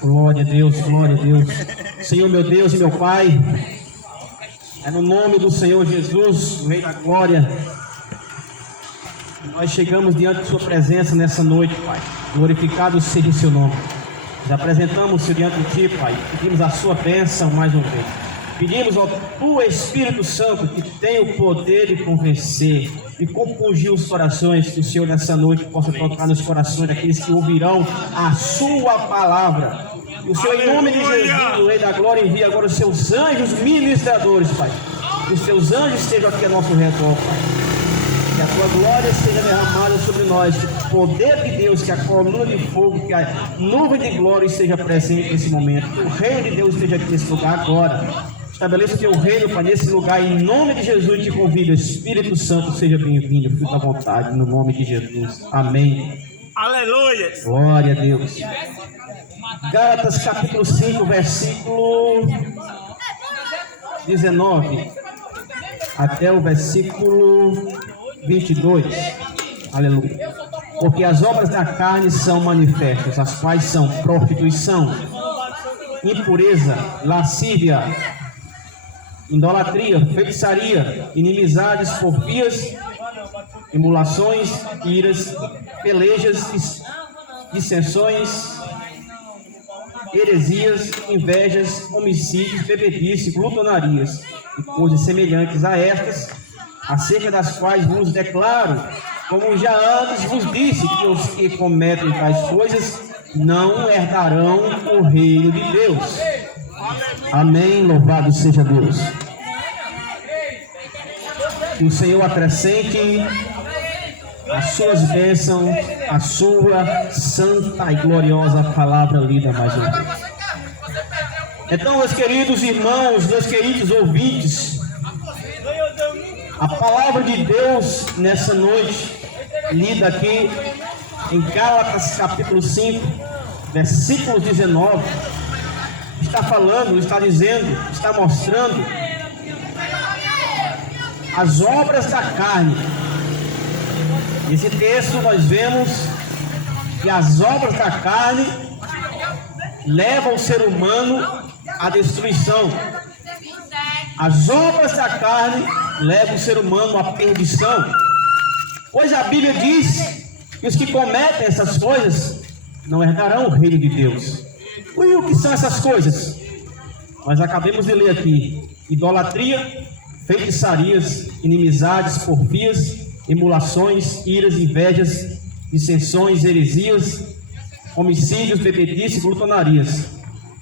Glória a Deus, glória a Deus. Senhor, meu Deus e meu Pai, é no nome do Senhor Jesus, o Rei da Glória, nós chegamos diante de Sua presença nessa noite, Pai. Glorificado seja o Seu nome. Nos apresentamos-se diante de Ti, Pai. Pedimos a Sua bênção mais uma vez. Pedimos ao Tu Espírito Santo, que tem o poder de convencer e compungir os corações, que o Senhor nessa noite possa tocar nos corações daqueles que ouvirão a Sua palavra. E o Senhor, em nome de Jesus, o Rei da Glória, envia agora os Seus anjos ministradores, Pai. Que os Seus anjos estejam aqui a nosso redor, Pai. Que a Tua glória seja derramada sobre nós. Que o poder de Deus, que a coluna de fogo, que a nuvem de glória esteja presente nesse momento. Que o reino de Deus esteja aqui nesse lugar agora. Estabeleça o Teu reino, Pai, nesse lugar, em nome de Jesus. Te convido, Espírito Santo, seja bem-vindo. Fica à vontade, no nome de Jesus. Amém. Aleluia. Glória a Deus. Gálatas capítulo 5, versículo 19 até o versículo 22. Aleluia. Porque as obras da carne são manifestas, as quais são prostituição, impureza, lascívia, idolatria, feitiçaria, inimizades, porfias, emulações, iras, pelejas, dissensões, heresias, invejas, homicídios, bebedice, glutonarias e coisas semelhantes a estas, acerca das quais vos declaro, como já antes vos disse, que os que cometem tais coisas não herdarão o reino de Deus. Amém, louvado seja Deus. Que o Senhor acrescente as suas bênçãos, a sua santa e gloriosa palavra lida mais uma vez. Então, meus queridos irmãos, meus queridos ouvintes, a palavra de Deus nessa noite, lida aqui em Gálatas capítulo 5, versículo 19, está falando, está dizendo, está mostrando as obras da carne. Nesse texto nós vemos que as obras da carne levam o ser humano à destruição. As obras da carne levam o ser humano à perdição. Pois a Bíblia diz que os que cometem essas coisas não herdarão o reino de Deus. E o que são essas coisas? Nós acabamos de ler aqui: idolatria, feitiçarias, inimizades, porfias, emulações, iras, invejas, dissensões, heresias, homicídios, bebedice, glutonarias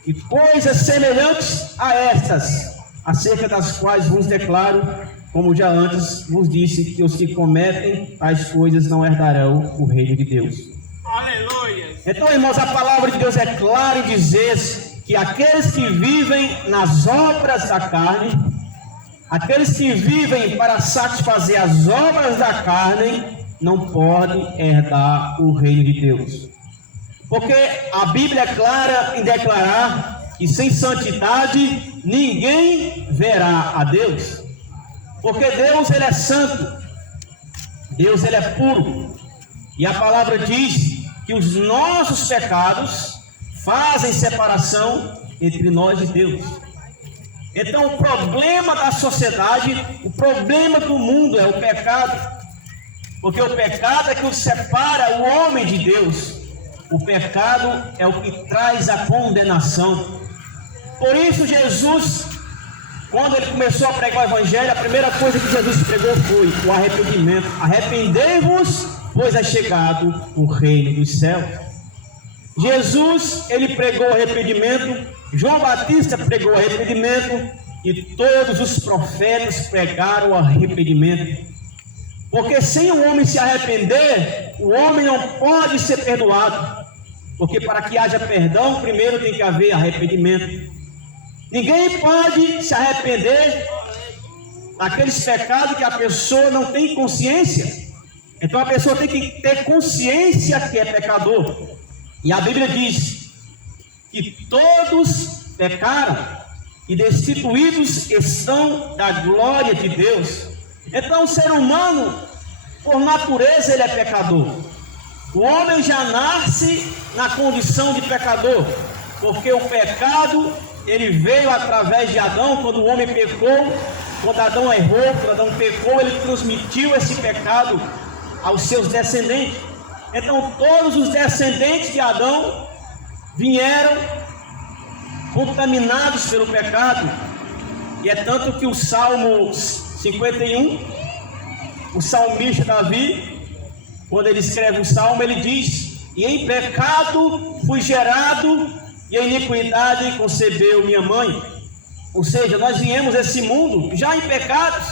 e coisas semelhantes a estas, acerca das quais vos declaro, como já antes vos disse, que os que cometem tais coisas não herdarão o reino de Deus. Aleluia. Então, irmãos, a palavra de Deus é clara em dizer que aqueles que vivem nas obras da carne, aqueles que vivem para satisfazer as obras da carne, não podem herdar o reino de Deus. Porque a Bíblia é clara em declarar que sem santidade ninguém verá a Deus. Porque Deus, Ele é santo, Deus, Ele é puro. E a palavra diz que os nossos pecados fazem separação entre nós e Deus. Então o problema da sociedade, o problema do mundo é o pecado. Porque o pecado é que o separa o homem de Deus. O pecado é o que traz a condenação. Por isso Jesus, quando ele começou a pregar o evangelho, a primeira coisa que Jesus pregou foi o arrependimento. Arrependei-vos, pois é chegado o reino dos céus. Jesus, ele pregou o arrependimento. João Batista pregou o arrependimento. E todos os profetas pregaram o arrependimento. Porque sem o homem se arrepender, o homem não pode ser perdoado. Porque para que haja perdão, primeiro tem que haver arrependimento. Ninguém pode se arrepender daqueles pecados que a pessoa não tem consciência. Então a pessoa tem que ter consciência que é pecador. E a Bíblia diz que todos pecaram e destituídos estão da glória de Deus. Então o ser humano, por natureza, ele é pecador. O homem já nasce na condição de pecador, porque o pecado, ele veio através de Adão. Quando o homem pecou, quando Adão errou, quando Adão pecou, ele transmitiu esse pecado aos seus descendentes. Então todos os descendentes de Adão vieram contaminados pelo pecado. E é tanto que o Salmo 51, o salmista Davi, quando ele escreve o salmo, ele diz: e em pecado fui gerado, e em iniquidade concebeu minha mãe. Ou seja, nós viemos esse mundo já em pecados,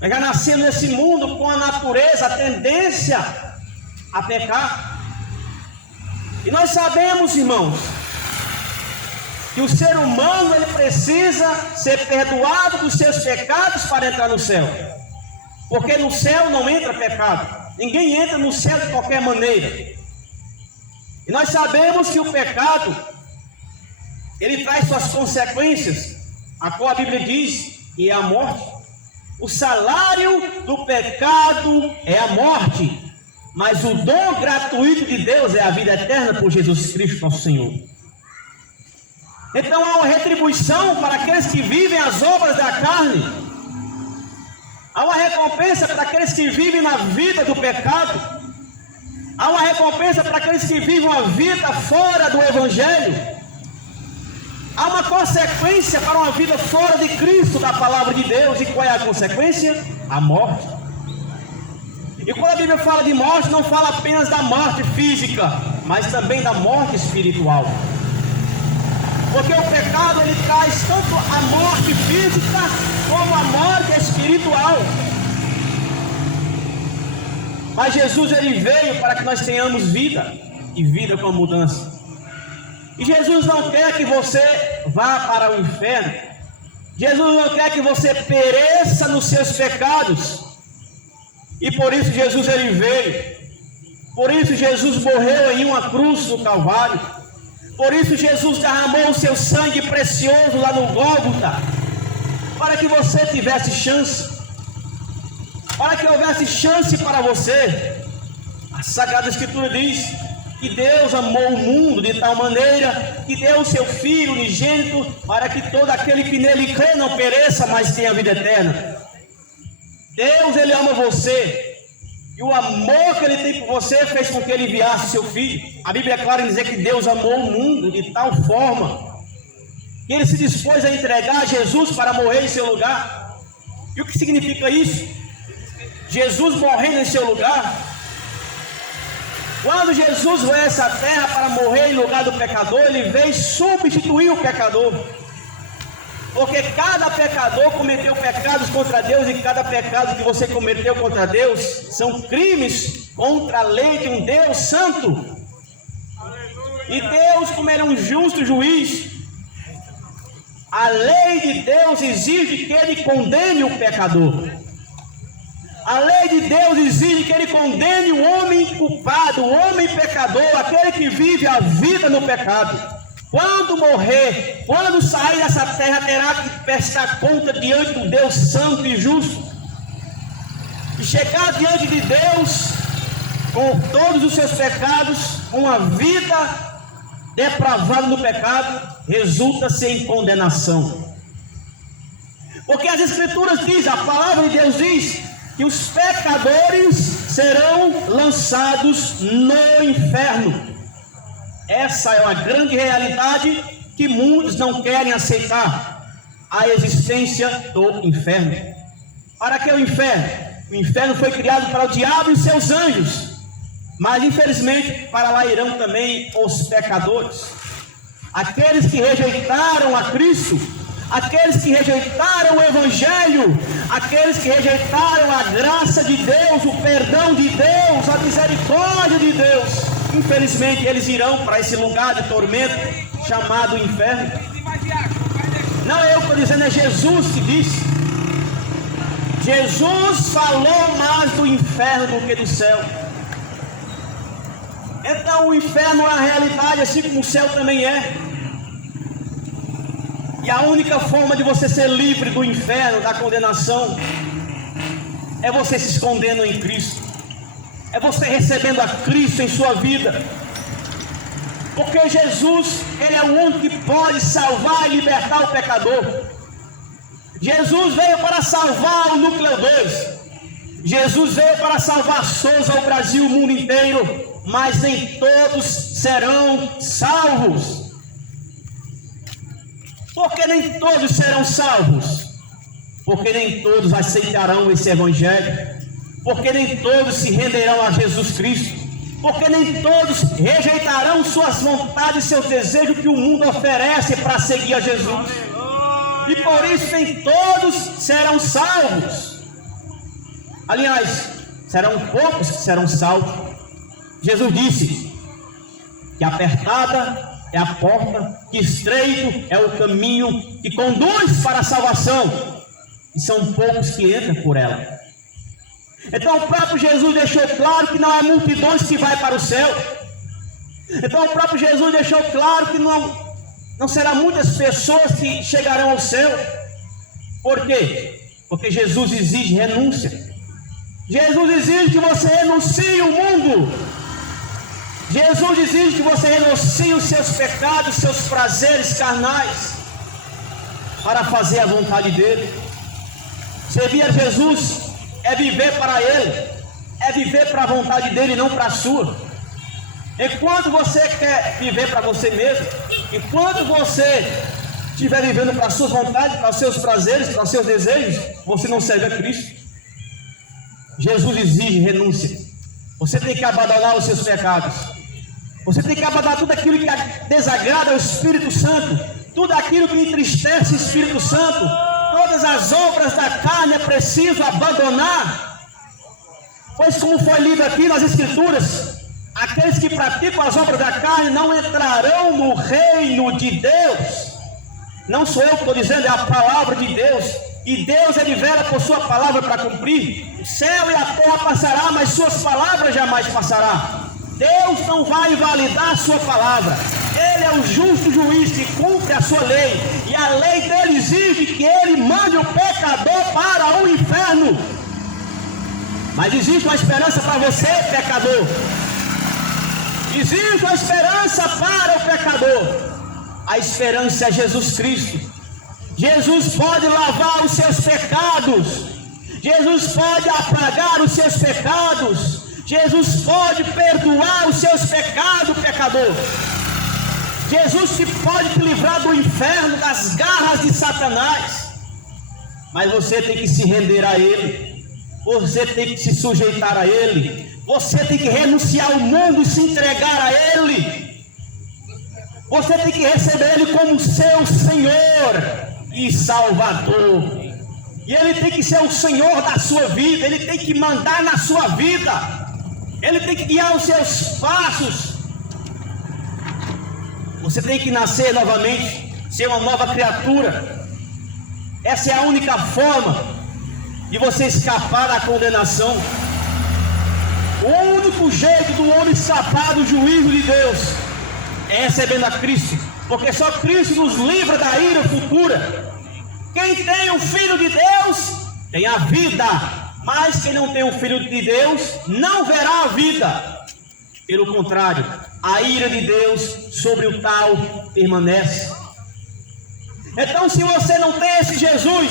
nós já nascemos nesse mundo com a natureza, a tendência a pecar. E nós sabemos, irmãos, que o ser humano, ele precisa ser perdoado dos seus pecados para entrar no céu, porque no céu não entra pecado. Ninguém entra no céu de qualquer maneira. E nós sabemos que o pecado, ele traz suas consequências, a qual a Bíblia diz que é a morte. O salário do pecado é a morte, mas o dom gratuito de Deus é a vida eterna por Jesus Cristo, nosso Senhor. Então há uma retribuição para aqueles que vivem as obras da carne. Há uma recompensa para aqueles que vivem na vida do pecado. Há uma recompensa para aqueles que vivem uma vida fora do Evangelho. Há uma consequência para uma vida fora de Cristo, da palavra de Deus. E qual é a consequência? A morte. E quando a Bíblia fala de morte, não fala apenas da morte física, mas também da morte espiritual. Porque o pecado, ele traz tanto a morte física como a morte espiritual. Mas Jesus, ele veio para que nós tenhamos vida, e vida com mudança. E Jesus não quer que você vá para o inferno. Jesus não quer que você pereça nos seus pecados. E por isso Jesus, ele veio. Por isso Jesus morreu em uma cruz no Calvário. Por isso Jesus derramou o seu sangue precioso lá no Gólgota, para que você tivesse chance, para que houvesse chance para você. A Sagrada Escritura diz que Deus amou o mundo de tal maneira que deu o seu Filho unigênito, para que todo aquele que nele crê não pereça, mas tenha vida eterna. Deus, ele ama você. E o amor que ele tem por você fez com que ele enviasse seu Filho. A Bíblia é clara em dizer que Deus amou o mundo de tal forma que ele se dispôs a entregar Jesus para morrer em seu lugar. E o que significa isso? Jesus morrendo em seu lugar. Quando Jesus veio a essa terra para morrer em lugar do pecador, ele veio substituir o pecador. Porque cada pecador cometeu pecados contra Deus, e cada pecado que você cometeu contra Deus são crimes contra a lei de um Deus santo. E Deus, como ele é um justo juiz, a lei de Deus exige que ele condene o pecador. A lei de Deus exige que ele condene o homem culpado, o homem pecador, aquele que vive a vida no pecado. Quando morrer, quando sair dessa terra, terá que prestar conta diante do Deus santo e justo. E chegar diante de Deus com todos os seus pecados, uma vida depravada no pecado, resulta-se em condenação. Porque as Escrituras dizem, a palavra de Deus diz, que os pecadores serão lançados no inferno. Essa é uma grande realidade que muitos não querem aceitar, a existência do inferno. Para que o inferno? O inferno foi criado para o diabo e seus anjos, mas infelizmente para lá irão também os pecadores, aqueles que rejeitaram a Cristo, aqueles que rejeitaram o Evangelho, aqueles que rejeitaram a graça de Deus, o perdão de Deus, a misericórdia de Deus. Infelizmente eles irão para esse lugar de tormento chamado inferno. Não eu estou dizendo, é Jesus que disse. Jesus falou mais do inferno do que do céu. Então o inferno é a realidade, assim como o céu também é. E a única forma de você ser livre do inferno, da condenação, é você se escondendo em Cristo. é você recebendo a Cristo em sua vida. Porque Jesus, Ele é o único que pode salvar e libertar o pecador. Jesus veio para salvar o Núcleo 2. Jesus veio para salvar Souza, o Brasil, o mundo inteiro. Mas nem todos serão salvos. Por que nem todos serão salvos? Porque nem todos aceitarão esse evangelho. Porque nem todos se renderão a Jesus Cristo. Porque nem todos rejeitarão suas vontades e seus desejos que o mundo oferece para seguir a Jesus. E por isso nem todos serão salvos. Aliás, serão poucos que serão salvos. Jesus disse que apertada é a porta, que estreito é o caminho que conduz para a salvação, e são poucos que entram por ela. Então o próprio Jesus deixou claro que não há multidões que vai para o céu. Então o próprio Jesus deixou claro que não será muitas pessoas que chegarão ao céu. Por quê? Porque Jesus exige renúncia. Jesus exige que você renuncie o mundo. Jesus exige que você renuncie os seus pecados, seus prazeres carnais, para fazer a vontade dele. Servir a Jesus é viver para Ele, é viver para a vontade dele, não para a sua. Enquanto você quer viver para você mesmo, enquanto você estiver vivendo para as suas vontades, para os seus prazeres, para os seus desejos, você não serve a Cristo. Jesus exige renúncia. Você tem que abandonar os seus pecados. Você tem que abandonar tudo aquilo que desagrada ao Espírito Santo, tudo aquilo que entristece o Espírito Santo. Todas as obras da carne é preciso abandonar. Pois como foi lido aqui nas Escrituras, aqueles que praticam as obras da carne não entrarão no reino de Deus. Não sou eu que estou dizendo, é a palavra de Deus. E Deus ele vela por sua palavra para cumprir. O céu e a terra passará, mas suas palavras jamais passará. Deus não vai invalidar a sua palavra. Ele é o justo juiz que cumpre a sua lei. E a lei dele exige que ele mande o pecador para o inferno. Mas existe uma esperança para você, pecador. Existe uma esperança para o pecador. A esperança é Jesus Cristo. Jesus pode lavar os seus pecados. Jesus pode apagar os seus pecados. Jesus pode perdoar os seus pecados, pecador. Jesus te pode te livrar do inferno, das garras de Satanás. Mas você tem que se render a Ele. Você tem que se sujeitar a Ele. Você tem que renunciar ao mundo e se entregar a Ele. Você tem que receber Ele como seu Senhor e Salvador. E Ele tem que ser o Senhor da sua vida. Ele tem que mandar na sua vida. Ele tem que guiar os seus passos. Você tem que nascer novamente, ser uma nova criatura. Essa é a única forma de você escapar da condenação. O único jeito do homem escapar do juízo de Deus é recebendo a Cristo, porque só Cristo nos livra da ira futura. Quem tem o Filho de Deus tem a vida. Mas quem não tem o Filho de Deus não verá a vida. Pelo contrário, a ira de Deus sobre o tal permanece. Então, se você não tem esse Jesus,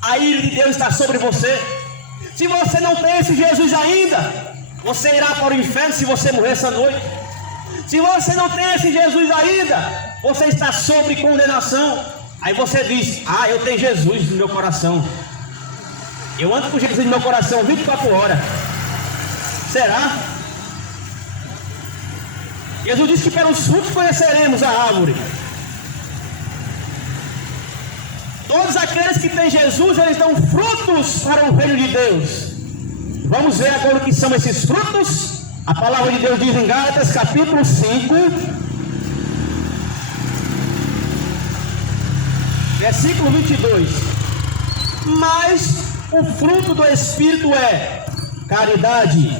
a ira de Deus está sobre você. Se você não tem esse Jesus ainda, você irá para o inferno se você morrer essa noite. Se você não tem esse Jesus ainda, você está sob condenação. Aí você diz: ah, eu tenho Jesus no meu coração. Eu ando com Jesus no meu coração 24 horas. Será? Jesus disse que pelos frutos conheceremos a árvore. Todos aqueles que têm Jesus, eles dão frutos para o reino de Deus. Vamos ver agora o que são esses frutos. A palavra de Deus diz em Gálatas capítulo 5, versículo 22. Mas o fruto do Espírito é caridade,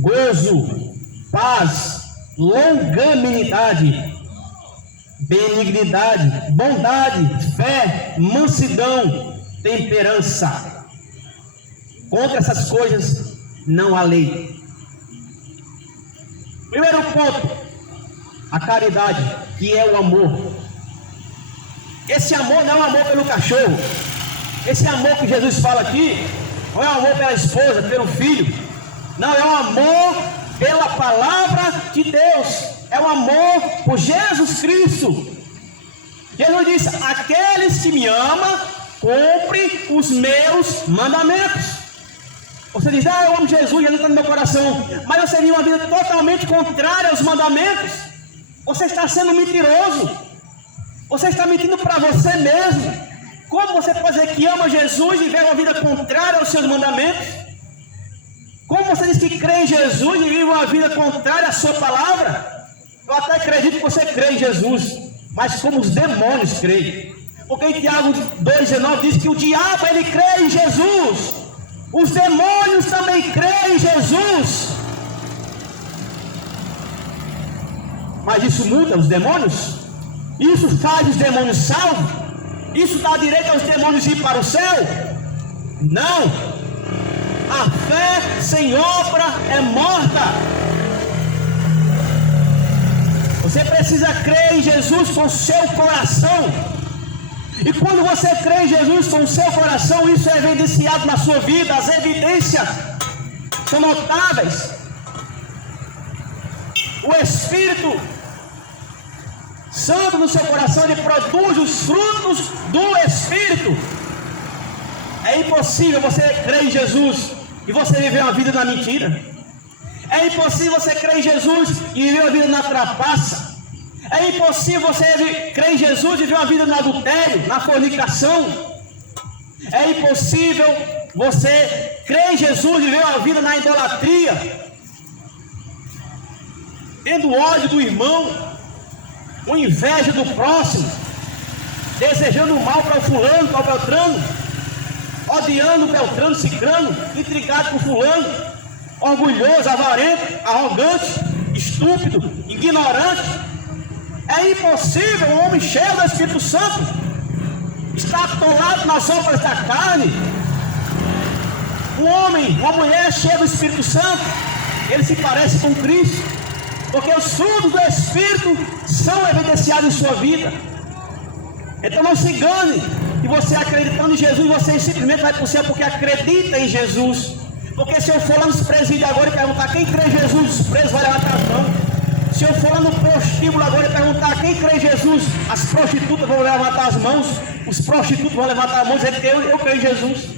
gozo, paz, longanimidade, benignidade, bondade, fé, mansidão, temperança. Contra essas coisas não a lei. Primeiro ponto, a caridade, que é o amor. Esse amor não é um amor pelo cachorro. Esse amor que Jesus fala aqui não é um amor pela esposa, pelo filho. Não, é um amor pela palavra de Deus. É um amor por Jesus Cristo. Jesus diz: aqueles que me amam, cumpre os meus mandamentos. Você diz: eu amo Jesus, Jesus está no meu coração, mas você vive uma vida totalmente contrária aos mandamentos. Você está sendo mentiroso. Você está mentindo para você mesmo. Como você pode dizer que ama Jesus e vive uma vida contrária aos seus mandamentos? Como você diz que crê em Jesus e vive uma vida contrária à sua palavra? Eu até acredito que você crê em Jesus, mas como os demônios creem. Porque em Tiago 2,19 diz que o diabo ele crê em Jesus. Os demônios também creem em Jesus. Mas isso muda os demônios? Isso faz os demônios salvos? Isso dá direito aos demônios ir para o céu? Não. A fé sem obra é morta. Você precisa crer em Jesus com seu coração. E quando você crê em Jesus com o seu coração, isso é evidenciado na sua vida. As evidências são notáveis. O Espírito Santo no seu coração, ele produz os frutos do Espírito. É impossível você crer em Jesus e você viver uma vida na mentira. É impossível você crer em Jesus e viver uma vida na trapaça. É impossível você crer em Jesus e viver uma vida no adultério, na fornicação. É impossível você crer em Jesus e viver uma vida na idolatria, tendo ódio do irmão, com inveja do próximo, desejando o mal para o fulano, para o Beltrano, odiando o Beltrano, Cicrano, intrigado com o fulano, orgulhoso, avarento, arrogante, estúpido, ignorante. É impossível um homem cheio do Espírito Santo estar atolado nas obras da carne. Um homem, uma mulher cheia do Espírito Santo, ele se parece com Cristo, porque os frutos do Espírito são evidenciados em sua vida. Então não se engane que você acreditando em Jesus, você simplesmente vai para o céu porque acredita em Jesus. Porque se eu for lá nos presídios agora e perguntar quem crê em Jesus, os presos vão levantar as mãos. Se eu for lá no prostíbulo agora e perguntar quem crê em Jesus, as prostitutas vão levantar as mãos, os prostitutos vão levantar as mãos e dizer que eu creio em Jesus.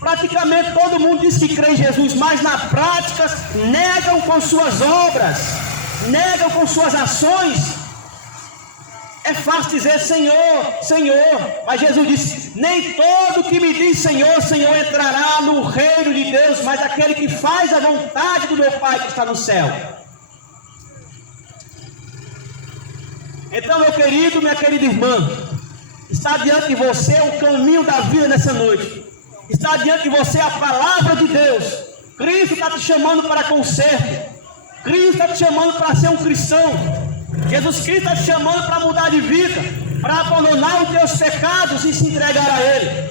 Praticamente todo mundo diz que crê em Jesus, mas na prática negam com suas obras, negam com suas ações. É fácil dizer Senhor, Senhor, mas Jesus disse: nem todo que me diz Senhor, Senhor entrará no reino de Deus, mas aquele que faz a vontade do meu Pai que está no céu. Então, meu querido, minha querida irmã, está diante de você o caminho da vida nessa noite. Está diante de você a palavra de Deus. Cristo está te chamando para conserto. Cristo está te chamando para ser um cristão. Jesus Cristo está te chamando para mudar de vida, para abandonar os teus pecados e se entregar a Ele.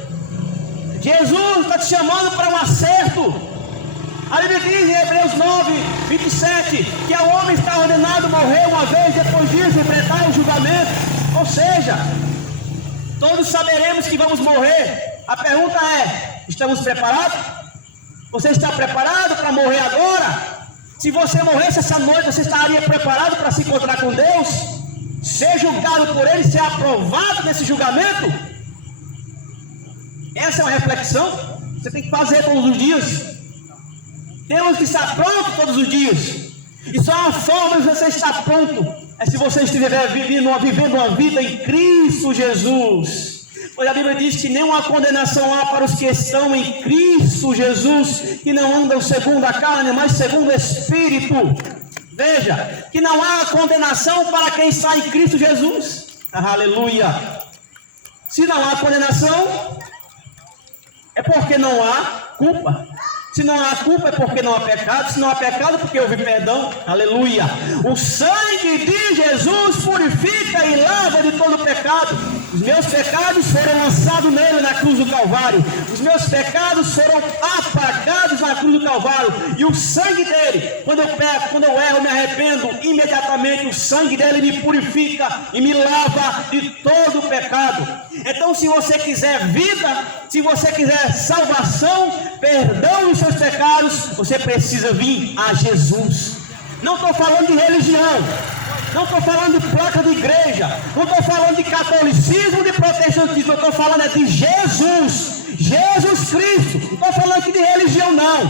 Jesus está te chamando para um acerto. A Bíblia diz em Hebreus 9, 27, que o homem está ordenado a morrer uma vez, depois disso enfrentar o julgamento. Ou seja, todos saberemos que vamos morrer. A pergunta é: estamos preparados? Você está preparado para morrer agora? Se você morresse essa noite, você estaria preparado para se encontrar com Deus? Ser julgado por Ele, ser aprovado nesse julgamento? Essa é uma reflexão que você tem que fazer todos os dias. Temos que estar pronto todos os dias. E só uma forma de você estar pronto é se você estiver vivendo uma vida em Cristo Jesus. Pois a Bíblia diz que nenhuma condenação há para os que estão em Cristo Jesus, que não andam segundo a carne, mas segundo o Espírito. Veja, que não há condenação para quem está em Cristo Jesus. Aleluia. Se não há condenação, é porque não há culpa. Se não há culpa é porque não há pecado. Se não há pecado é porque houve perdão. Aleluia. O sangue de Jesus purifica e lava de todo pecado. Os meus pecados foram lançados nele na cruz do Calvário. Os Os meus pecados foram apagados na cruz do Calvário. E o sangue dele, quando eu peco, quando eu erro, me arrependo, imediatamente o sangue dele me purifica e me lava de todo o pecado. Então, se você quiser vida, se você quiser salvação, perdão dos seus pecados, você precisa vir a Jesus. Não estou falando de religião, não estou falando de placa de igreja, não estou falando de catolicismo, de protestantismo, eu estou falando de Jesus, Jesus Cristo. Não estou falando aqui de religião, não.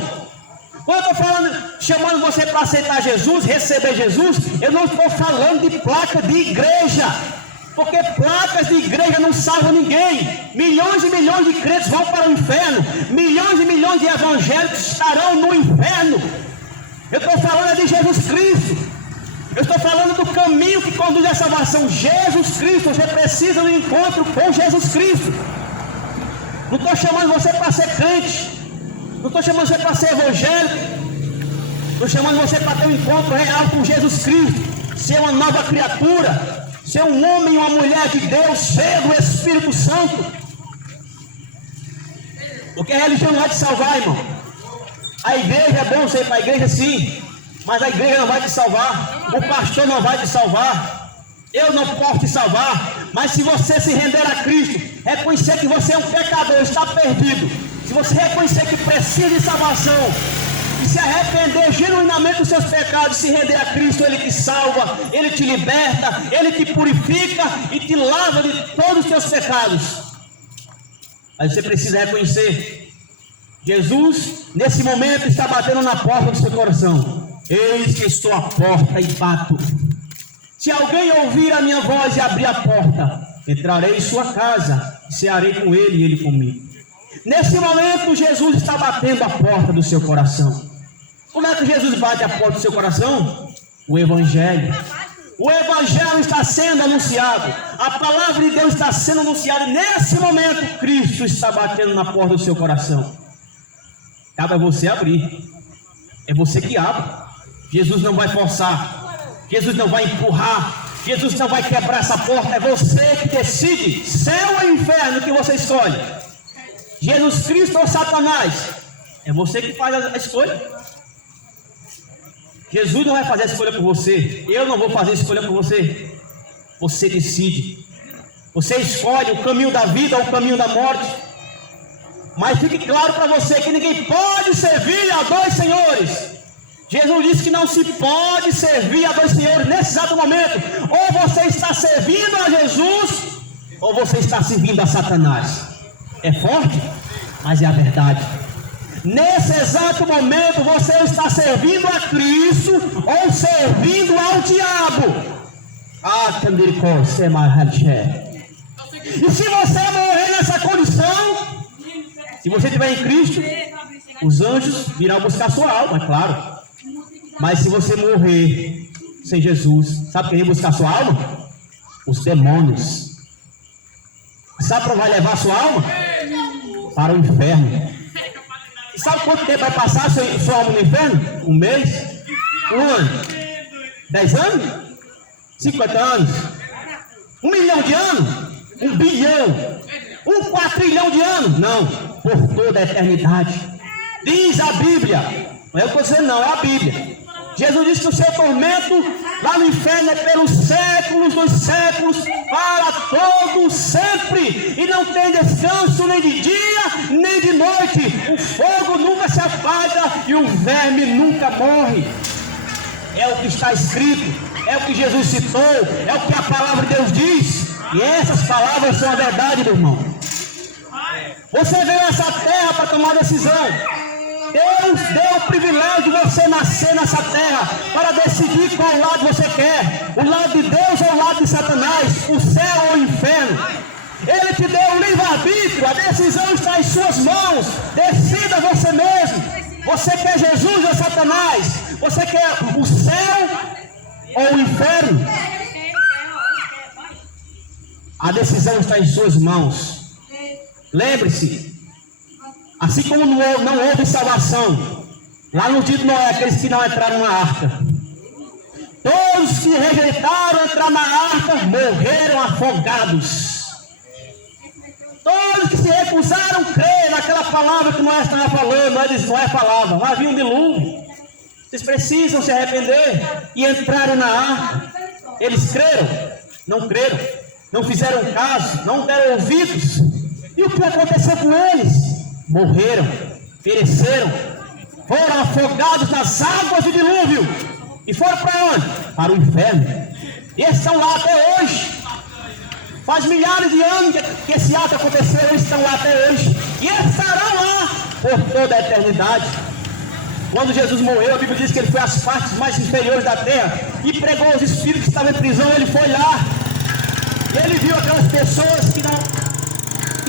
Quando eu estou falando, chamando você para aceitar Jesus, receber Jesus, eu não estou falando de placa de igreja, porque placas de igreja não salvam ninguém. Milhões e milhões de crentes vão para o inferno, milhões e milhões de evangélicos estarão no inferno. Eu estou falando de Jesus Cristo. Eu estou falando do caminho que conduz à salvação. Jesus Cristo. Você precisa do encontro com Jesus Cristo. Não estou chamando você para ser crente. Não estou chamando você para ser evangélico. Estou chamando você para ter um encontro real com Jesus Cristo. Ser uma nova criatura. Ser um homem e uma mulher de Deus, cheio do Espírito Santo. Porque a religião não vai te salvar, irmão. A igreja é bom você ir para a igreja, sim, mas a igreja não vai te salvar, o pastor não vai te salvar, eu não posso te salvar. Mas se você se render a Cristo, reconhecer que você é um pecador, está perdido, se você reconhecer que precisa de salvação e se arrepender genuinamente dos seus pecados, se render a Cristo, Ele te salva, Ele te liberta, Ele te purifica e te lava de todos os seus pecados. Mas você precisa reconhecer: Jesus, nesse momento, está batendo na porta do seu coração. Eis que estou à porta e bato. Se alguém ouvir a minha voz e abrir a porta, entrarei em sua casa, cearei com ele e ele comigo. Nesse momento, Jesus está batendo a porta do seu coração. Como é que Jesus bate a porta do seu coração? O Evangelho. O Evangelho está sendo anunciado. A palavra de Deus está sendo anunciada. E nesse momento, Cristo está batendo na porta do seu coração. Cabe a você abrir. É você que abre. Jesus não vai forçar. Jesus não vai empurrar. Jesus não vai quebrar essa porta. É você que decide. Céu ou inferno que você escolhe. Jesus Cristo ou Satanás. É você que faz a escolha. Jesus não vai fazer a escolha por você. Eu não vou fazer a escolha por você. Você decide. Você escolhe o caminho da vida ou o caminho da morte. Mas fique claro para você que ninguém pode servir a dois senhores. Jesus disse que não se pode servir a dois senhores nesse exato momento. Ou você está servindo a Jesus, ou você está servindo a Satanás. É forte, mas é a verdade. Nesse exato momento você está servindo a Cristo ou servindo ao diabo. E se você morrer nessa condição, se você estiver em Cristo, os anjos virão buscar sua alma, é claro. Mas se você morrer sem Jesus, sabe quem vai buscar sua alma? Os demônios. Sabe para onde vai levar sua alma? Para o inferno. E sabe quanto tempo vai passar sua alma no inferno? 1 mês? 1 ano? 10 anos? 50 anos? 1 milhão de anos? 1 bilhão? 1 quatrilhão de anos? Não, por toda a eternidade. Diz a Bíblia, não é o que eu estou dizendo não, é a Bíblia. Jesus disse que o seu tormento lá no inferno é pelos séculos dos séculos, para todo sempre, e não tem descanso nem de dia, nem de noite. O fogo nunca se apaga e o verme nunca morre. É o que está escrito, é o que Jesus citou, é o que a palavra de Deus diz, e essas palavras são a verdade, meu irmão. Você veio a essa terra para tomar decisão. Deus deu o privilégio de você nascer nessa terra para decidir qual lado você quer, o lado de Deus ou o lado de Satanás, o céu ou o inferno. Ele te deu o livre-arbítrio, a decisão está em suas mãos. Decida você mesmo. Você quer Jesus ou Satanás? Você quer o céu ou o inferno? A decisão está em suas mãos. Lembre-se, assim como não houve salvação lá no dia de Noé, aqueles que não entraram na arca, todos que rejeitaram entrar na arca morreram afogados. Todos que se recusaram a crer naquela palavra que Noé estava falando, Noé falava, vai vir um dilúvio. Vocês precisam se arrepender e entrarem na arca. Eles creram? Não creram. Não fizeram caso, não deram ouvidos. E o que aconteceu com eles? Morreram, pereceram, foram afogados nas águas do dilúvio. E foram para onde? Para o inferno. E eles estão lá até hoje. Faz milhares de anos que esse ato aconteceu, eles estão lá até hoje. E eles estarão lá por toda a eternidade. Quando Jesus morreu, a Bíblia diz que ele foi às partes mais inferiores da terra e pregou aos espíritos que estavam em prisão. Ele foi lá e ele viu aquelas pessoas que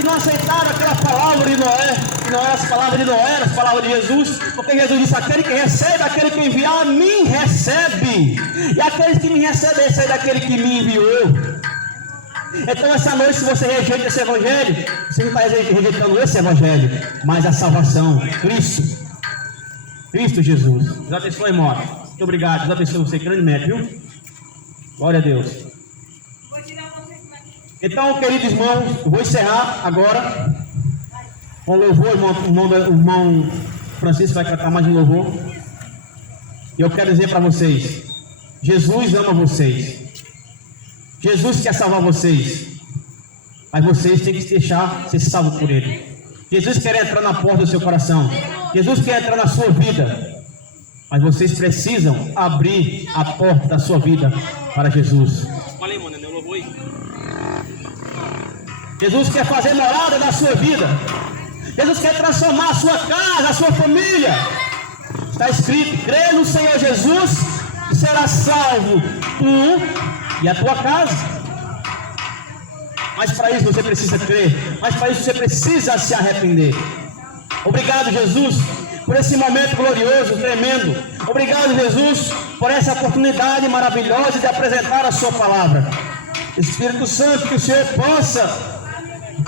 não aceitaram aquela palavra de Noé, que não eram as palavras de Noé, eram as palavras de Jesus, porque Jesus disse: aquele que recebe, aquele que enviar a mim recebe, e aqueles que me recebem recebem daquele que me enviou. Então essa noite, se você rejeita esse evangelho, você não está rejeitando esse evangelho, mas a salvação, Cristo Jesus. Deus abençoe, irmão. Muito obrigado. Deus abençoe você, grande mestre, viu? Glória a Deus. Então, queridos irmãos, eu vou encerrar agora com louvor. O irmão Francisco vai cantar mais um louvor. E eu quero dizer para vocês: Jesus ama vocês. Jesus quer salvar vocês, mas vocês têm que deixar ser salvos por Ele. Jesus quer entrar na porta do seu coração. Jesus quer entrar na sua vida, mas vocês precisam abrir a porta da sua vida para Jesus. Jesus quer fazer morada na sua vida. Jesus quer transformar a sua casa, a sua família. Está escrito: crê no Senhor Jesus e será salvo tu e a tua casa. Mas para isso você precisa crer. Mas para isso você precisa se arrepender. Obrigado, Jesus, por esse momento glorioso, tremendo. Obrigado, Jesus, por essa oportunidade maravilhosa de apresentar a sua palavra. Espírito Santo, que o Senhor possa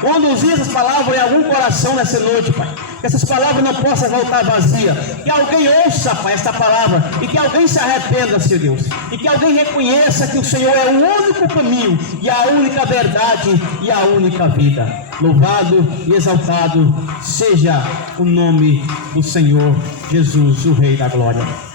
conduzir essas palavras em algum coração nessa noite, Pai. Que essas palavras não possam voltar vazias. Que alguém ouça, Pai, esta palavra. E que alguém se arrependa, Senhor Deus. E que alguém reconheça que o Senhor é o único caminho, e a única verdade, e a única vida. Louvado e exaltado seja o nome do Senhor Jesus, o Rei da Glória.